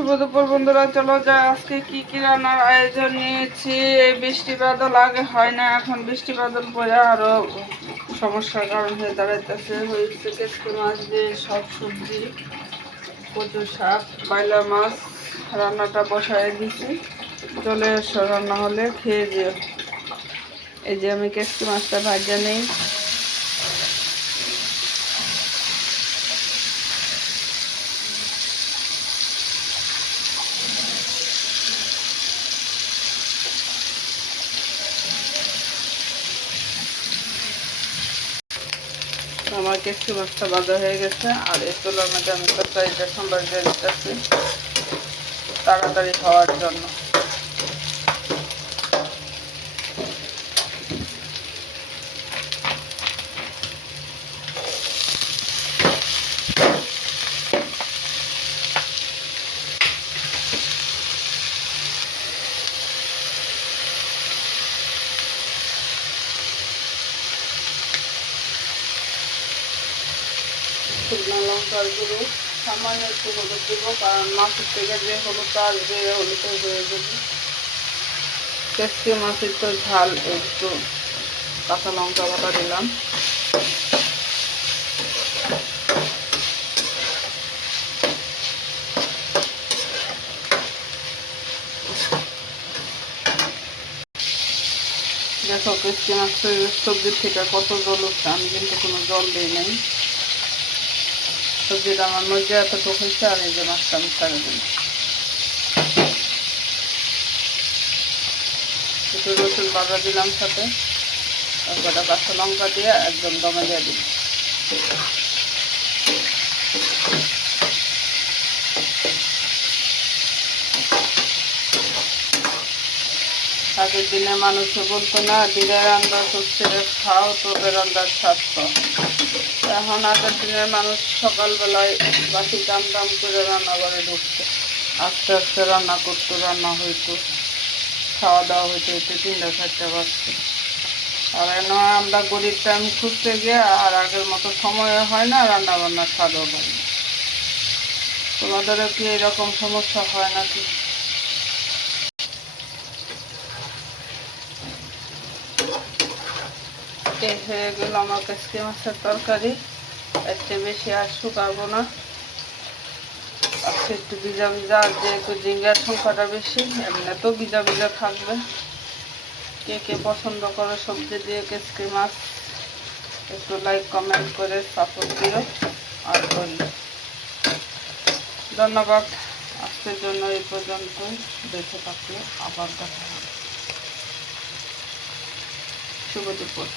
শুভ দুপুর বন্ধুরা, চলো যায় আজকে কি রান্নার আয়োজন নিয়েছি। এই বৃষ্টি বাদল আগে হয় না, এখন বৃষ্টি বাদল পরে আরো সমস্যার কারণ হয়ে দাঁড়াইতেছে। হয়েছে কেটকি মাছ দিয়ে সব সবজি, কচু শাক, বাইলা মাছ রান্নাটা বসায় দিছি। চলে এসো, রান্না হলে খেয়ে যেও। এই যে আমি কেটকি মাছটা ভাজা নেই। আমার কেটকি মাছটা ভাজা হয়ে গেছে, আর এই তুলোর মধ্যে আমি তরকারিটা সম্বার দিয়ে দিতেছি তাড়াতাড়ি খাওয়ার জন্য। শুকনো লঙ্কার গুঁড়ো, সামান্য একটু হলুদ দিব, কারণ মাছের থেকে যে হলুদটা আসবে হলুদ হয়ে যাবে। কেটকি মাছের তো ঝাল, একটু কাঁচা লঙ্কা বাটা দিলাম। দেখো কেটকি মাছের সবজির থেকে কত জল উঠছে, আমি কিন্তু কোনো জল দিই নাই। সবজিটা আমার মধ্যে এতটুকু হয়েছে, আর এই যে মাছটা আমি ছাড়ে দিই। একটু রসুন বাটা দিলাম সাথে, তারপরে কাঁচা লঙ্কা দিয়ে একদম দমে দিয়ে দিই। আগের দিনে মানুষে বলতো না, দিনের রান্না করছে খাও, তোদের রান্নার স্বাদ পাও। এখন আগের দিনের মানুষ সকালবেলায় বাসি দাম করে রান্না করে ঢুকছে, আস্তে আস্তে রান্না করতো, রান্না হইতো, খাওয়া দাওয়া হইতে হইতে 3টা 4টা বাজছে। আর এখন আমরা গরিব টাইম খুঁজতে গিয়ে আর আগের মতো সময় হয় না, রান্না বান্নার স্বাদও হয় না। তোমাদেরও কি এরকম সমস্যা হয় নাকি? হয়ে গেল আমার কেটকি মাছের তরকারি। একটু বেশি আর শুকাবো না, আজকে একটু ভিজা ভিজা, আর যেহেতু ঝিঙ্গার সংখ্যাটা বেশি, এমনি তো ভিজা ভিজা থাকবে। কে কে পছন্দ করে সবজি দিয়ে কেটকি মাছ, একটু লাইক কমেন্ট করে সাপোর্ট দিও। আর বলি ধন্যবাদ। আজকের জন্য এই পর্যন্তই। দেখে থাকলে আবার দেখা হবে। শুভ দুপুর।